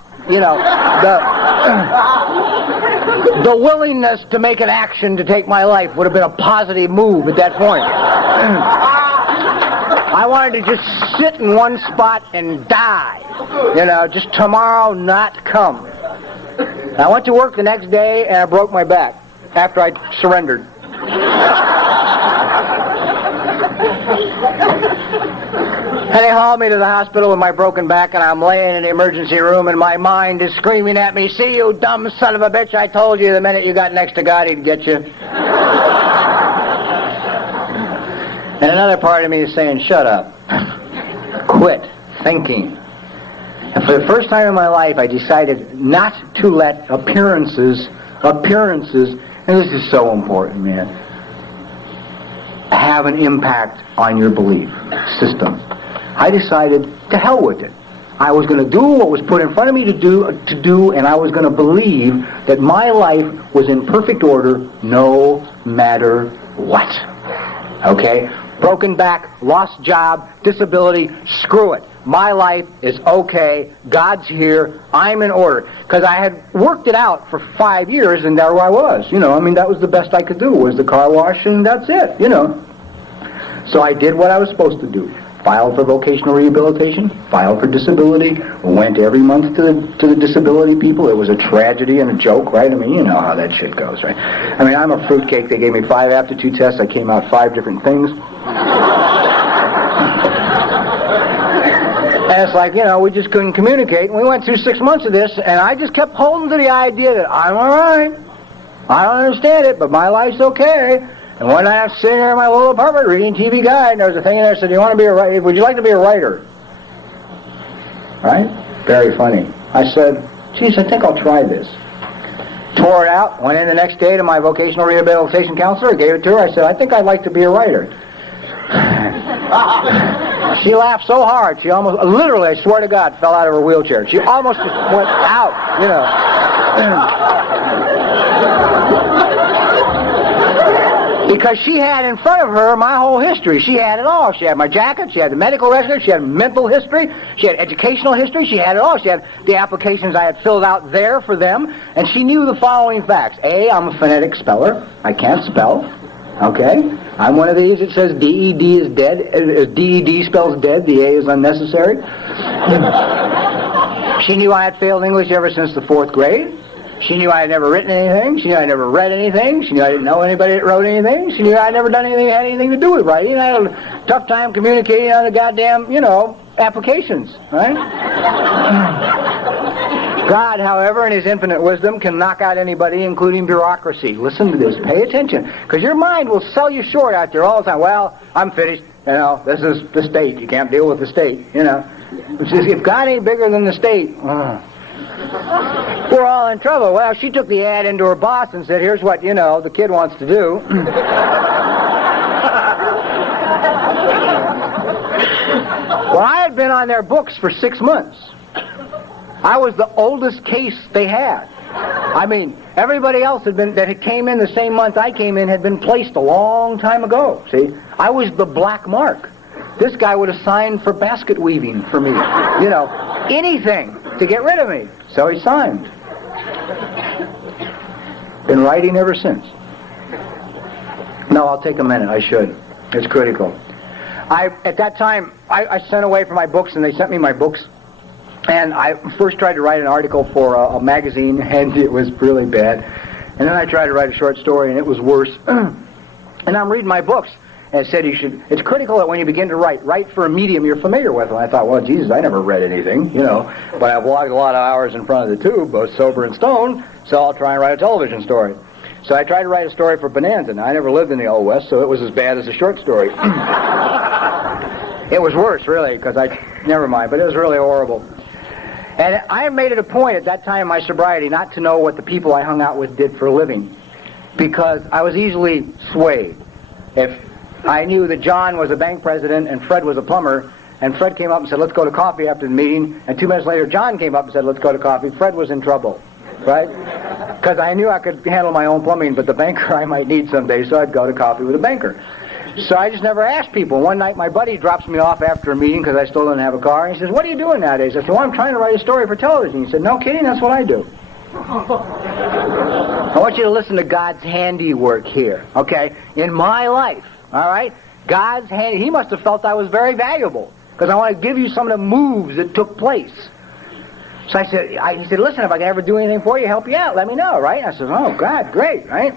The willingness to make an action to take my life would have been a positive move at that point. I wanted to just sit in one spot and die. Just tomorrow not come. I went to work the next day and I broke my back after I surrendered. And they hauled me to the hospital with my broken back, and I'm laying in the emergency room, and my mind is screaming at me, see, you dumb son of a bitch, I told you the minute you got next to God, he'd get you. And another part of me is saying, shut up. Quit thinking. And for the first time in my life, I decided not to let appearances, and this is so important, man, have an impact on your belief system. I decided to hell with it. I was going to do what was put in front of me to do, and I was going to believe that my life was in perfect order no matter what. Okay? Broken back, lost job, disability, screw it. My life is okay. God's here. I'm in order. Because I had worked it out for 5 years, and there I was. That was the best I could do, was the car wash, and that's it, So I did what I was supposed to do. Filed for vocational rehabilitation, filed for disability, went every month to the disability people. It was a tragedy and a joke, right? You know how that shit goes, right? I'm a fruitcake. They gave me 5 aptitude tests. I came out 5 different things. And it's like, we just couldn't communicate. And we went through 6 months of this, and I just kept holding to the idea that I'm all right. I don't understand it, but my life's okay. And one night I was sitting there in my little apartment reading TV Guide, and there was a thing in there that said, would you like to be a writer? Right? Very funny. I said, geez, I think I'll try this. Tore it out, went in the next day to my vocational rehabilitation counselor, gave it to her. I said, I think I'd like to be a writer. She laughed so hard, she almost, literally, I swear to God, fell out of her wheelchair. She almost went out, Because she had in front of her my whole history. She had it all. She had my jacket, she had the medical record, she had mental history, she had educational history, she had it all. She had the applications I had filled out there for them, and she knew the following facts. A, I'm a phonetic speller. I can't spell. Okay? I'm one of these that says D-E-D is dead. D-E-D spells dead. The A is unnecessary. She knew I had failed English ever since the 4th grade. She knew I had never written anything. She knew I had never read anything. She knew I didn't know anybody that wrote anything. She knew I had never done anything that had anything to do with writing. I had a tough time communicating on the goddamn, applications, right? God, however, in His infinite wisdom, can knock out anybody, including bureaucracy. Listen to this. Pay attention. Because your mind will sell you short out there all the time. Well, I'm finished. This is the state. You can't deal with the state, If God ain't bigger than the state, we're all in trouble. Well, she took the ad into her boss and said, here's what, the kid wants to do. Well, I had been on their books for 6 months. I was the oldest case they had. I mean, everybody else that had came in the same month I came in had been placed a long time ago. See, I was the black mark. This guy would have signed for basket weaving for me. Anything to get rid of me. So he signed. Been writing ever since. No, I'll take a minute. I should. It's critical. At that time, I sent away for my books, and they sent me my books. And I first tried to write an article for a magazine, and it was really bad. And then I tried to write a short story, and it was worse. And I'm reading my books, and it said it's critical that when you begin to write for a medium you're familiar with. And I thought, well, Jesus, I never read anything, but I've logged a lot of hours in front of the tube, both sober and stoned, so I'll try and write a television story. So I tried to write a story for Bonanza. Now, I never lived in the Old West, so it was as bad as a short story. It was worse, really, because never mind, but it was really horrible. And I made it a point at that time in my sobriety not to know what the people I hung out with did for a living, because I was easily swayed. If I knew that John was a bank president and Fred was a plumber, and Fred came up and said, let's go to coffee after the meeting, and 2 minutes later John came up and said, let's go to coffee, Fred was in trouble, right? Because I knew I could handle my own plumbing, but the banker I might need someday, so I'd go to coffee with a banker. So I just never asked people. One night my buddy drops me off after a meeting because I still didn't have a car, and he says, what are you doing nowadays? I said, well, I'm trying to write a story for television. He said, no kidding, that's what I do. I want you to listen to God's handiwork here, okay? In my life, all right? God's hand, he must have felt I was very valuable, because I want to give you some of the moves that took place. So he said, listen, if I can ever do anything for you, help you out, let me know, right? I said, oh, God, great, right?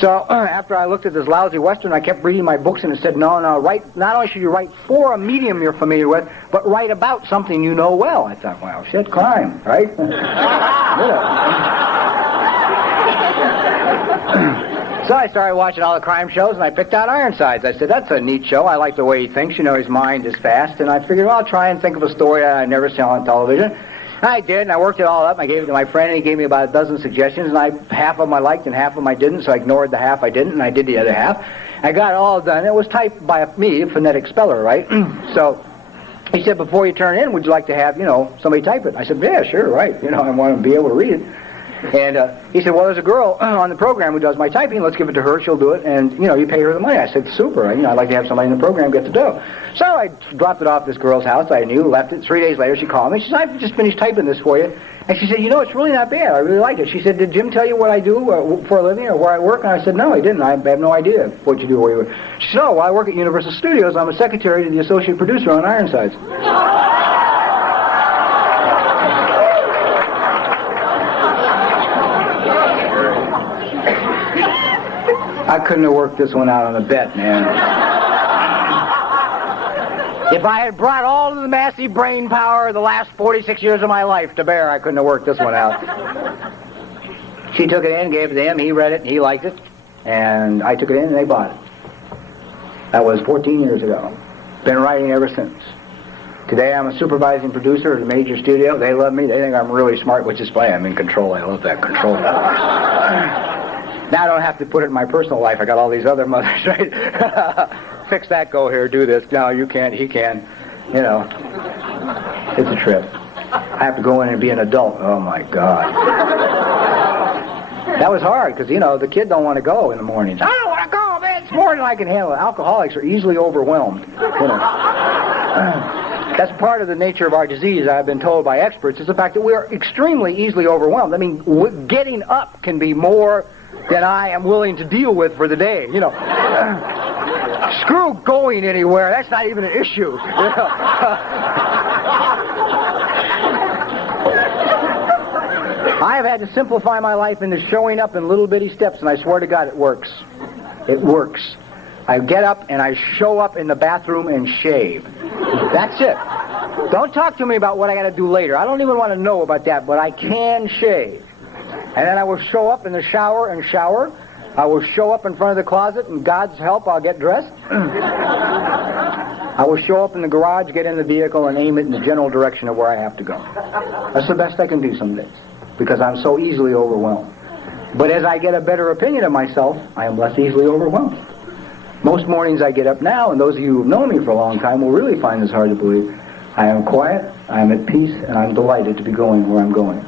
So after I looked at this lousy Western, I kept reading my books, and it said, no, write. Not only should you write for a medium you're familiar with, but write about something you know well. I thought, wow, shit, crime, right? So I started watching all the crime shows, and I picked out Ironsides. I said, that's a neat show. I like the way he thinks. His mind is fast. And I figured, well, I'll try and think of a story that I'd never seen on television. I did, and I worked it all up. I gave it to my friend, and he gave me about a dozen suggestions, and half of them I liked and half of them I didn't, so I ignored the half I didn't, and I did the other half. I got it all done. It was typed by me, a phonetic speller, right? So he said, before you turn it in, would you like to have, somebody type it? I said, yeah, sure, right. I want to be able to read it. And he said, well, there's a girl on the program who does my typing. Let's give it to her. She'll do it. And, you pay her the money. I said, super. I'd like to have somebody in the program get the dough. So I dropped it off at this girl's house. I knew, left it. 3 days later, she called me. She said, I've just finished typing this for you. And she said, it's really not bad. I really like it. She said, did Jim tell you what I do for a living or where I work? And I said, no, he didn't. I have no idea what you do where you work. She said, oh, well, I work at Universal Studios. I'm a secretary to the associate producer on Ironsides. I couldn't have worked this one out on a bet, man. If I had brought all of the massive brain power of the last 46 years of my life to bear, I couldn't have worked this one out. She took it in, gave it to him, he read it, he liked it, and I took it in and they bought it. That was 14 years ago. Been writing ever since. Today I'm a supervising producer at a major studio. They love me, they think I'm really smart, which is funny. I'm in control, I love that control. Now I don't have to put it in my personal life. I got all these other mothers, right? Fix that, go here, do this. No, you can't, he can. It's a trip. I have to go in and be an adult. Oh, my God. That was hard, because, the kid don't want to go in the mornings. I don't want to go, man. more than I can handle. Alcoholics are easily overwhelmed. That's part of the nature of our disease, I've been told by experts, is the fact that we are extremely easily overwhelmed. I mean, getting up can be more than I am willing to deal with for the day. Screw going anywhere. That's not even an issue. I have had to simplify my life into showing up in little bitty steps, and I swear to God it works. It works. I get up and I show up in the bathroom and shave. That's it. Don't talk to me about what I got to do later. I don't even want to know about that, but I can shave. And then I will show up in the shower and shower. I will show up in front of the closet, and God's help, I'll get dressed. I will show up in the garage, get in the vehicle, and aim it in the general direction of where I have to go. That's the best I can do some days, because I'm so easily overwhelmed. But as I get a better opinion of myself, I am less easily overwhelmed. Most mornings I get up now, and those of you who have known me for a long time will really find this hard to believe. I am quiet, I am at peace, and I'm delighted to be going where I'm going.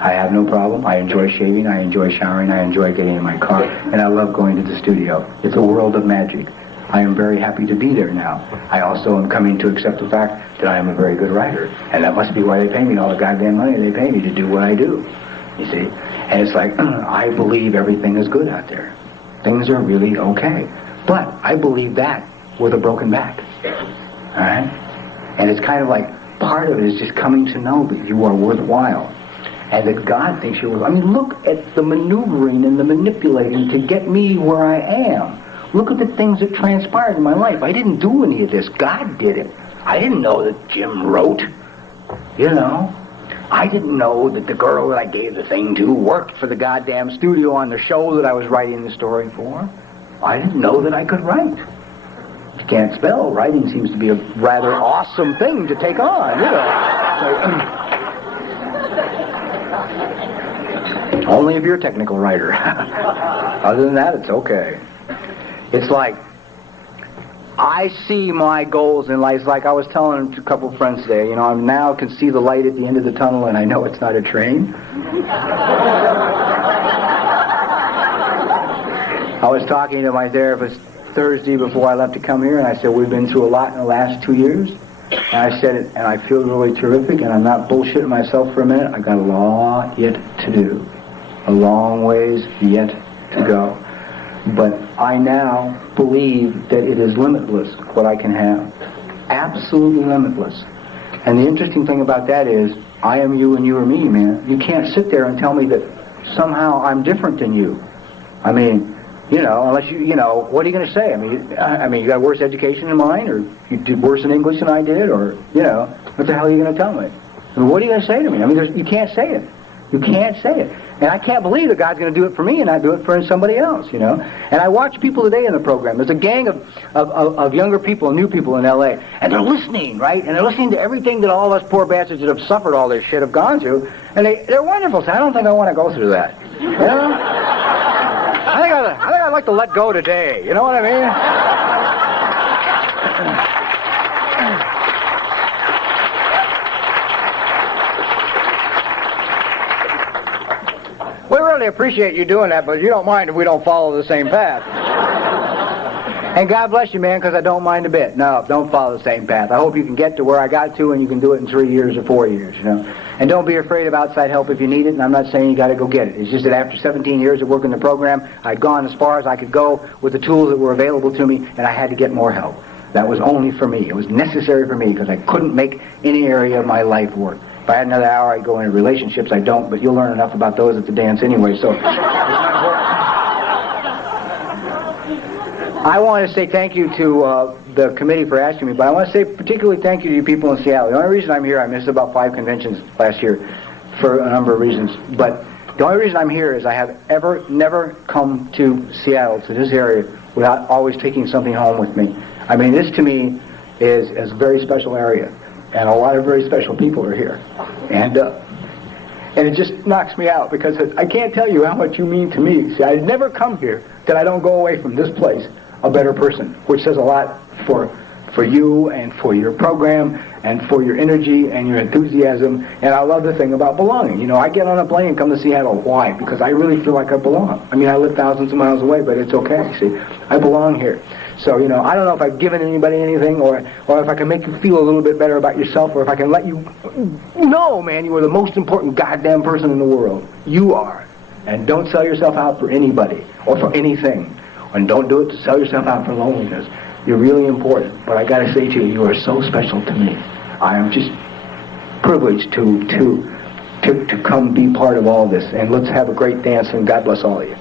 I have no problem. I enjoy shaving, I enjoy showering, I enjoy getting in my car, and I love going to the studio. It's a world of magic. I am very happy to be there now. I also am coming to accept the fact that I am a very good writer, and that must be why they pay me all the goddamn money they pay me to do what I do. You see? And it's like, I believe everything is good out there. Things are really okay. But I believe that with a broken back. All right? And it's kind of like, part of it is just coming to know that you are worthwhile. And that God thinks you're worthwhile. I mean, look at the maneuvering and the manipulating to get me where I am. Look at the things that transpired in my life. I didn't do any of this. God did it. I didn't know that Jim wrote. I didn't know that the girl that I gave the thing to worked for the goddamn studio on the show that I was writing the story for. I didn't know that I could write. If you can't spell, writing seems to be a rather awesome thing to take on, Only if you're a technical writer. Other than that, it's okay. It's like, I see my goals in life. It's like I was telling a couple of friends today, I now can see the light at the end of the tunnel, and I know it's not a train. I was talking to my therapist Thursday before I left to come here, and I said, we've been through a lot in the last 2 years. And I said it, and I feel really terrific, and I'm not bullshitting myself for a minute. I've got a lot yet to do. A long ways yet to go. But I now believe that it is limitless what I can have. Absolutely limitless. And the interesting thing about that is, I am you and you are me, man. You can't sit there and tell me that somehow I'm different than you. I mean, unless what are you going to say? I mean, you got worse education than mine, or you did worse in English than I did, or, what the hell are you going to tell me? I mean, what are you going to say to me? I mean, you can't say it. You can't say it. And I can't believe that God's going to do it for me and not do it for somebody else, And I watch people today in the program. There's a gang of younger people, new people in L.A., and they're listening, right? And they're listening to everything that all us poor bastards that have suffered all this shit have gone through, and they're wonderful. So I don't think I want to go through that, I think I'd like to let go today. You know what I mean? We really appreciate you doing that, but you don't mind if we don't follow the same path. And God bless you, man, because I don't mind a bit. No, don't follow the same path. I hope you can get to where I got to, and you can do it in 3 years or 4 years, And don't be afraid of outside help if you need it, and I'm not saying you got to go get it. It's just that after 17 years of working the program, I'd gone as far as I could go with the tools that were available to me, and I had to get more help. That was only for me. It was necessary for me because I couldn't make any area of my life work. If I had another hour, I'd go into relationships. I don't, but you'll learn enough about those at the dance anyway, so it's not important. I want to say thank you to the committee for asking me, but I want to say particularly thank you to you people in Seattle. The only reason I'm here, I missed about 5 conventions last year for a number of reasons, but the only reason I'm here is I have never come to Seattle, to this area, without always taking something home with me. I mean, this to me is a very special area, and a lot of very special people are here. And it just knocks me out because I can't tell you how much you mean to me. See, I'd never come here that I don't go away from this place a better person, which says a lot for for you and for your program and for your energy and your enthusiasm. And I love the thing about belonging. You know, I get on a plane and come to Seattle. Why? Because I really feel like I belong. I mean, I live thousands of miles away, but it's okay. See, I belong here. So, you know, I don't know if I've given anybody anything or if I can make you feel a little bit better about yourself, or if I can let you know, man, you are the most important goddamn person in the world. You are. And don't sell yourself out for anybody or for anything. And don't do it to sell yourself out for loneliness. You're really important. But I got to say to you, you are so special to me. I am just privileged to come be part of all this. And let's have a great dance, and God bless all of you.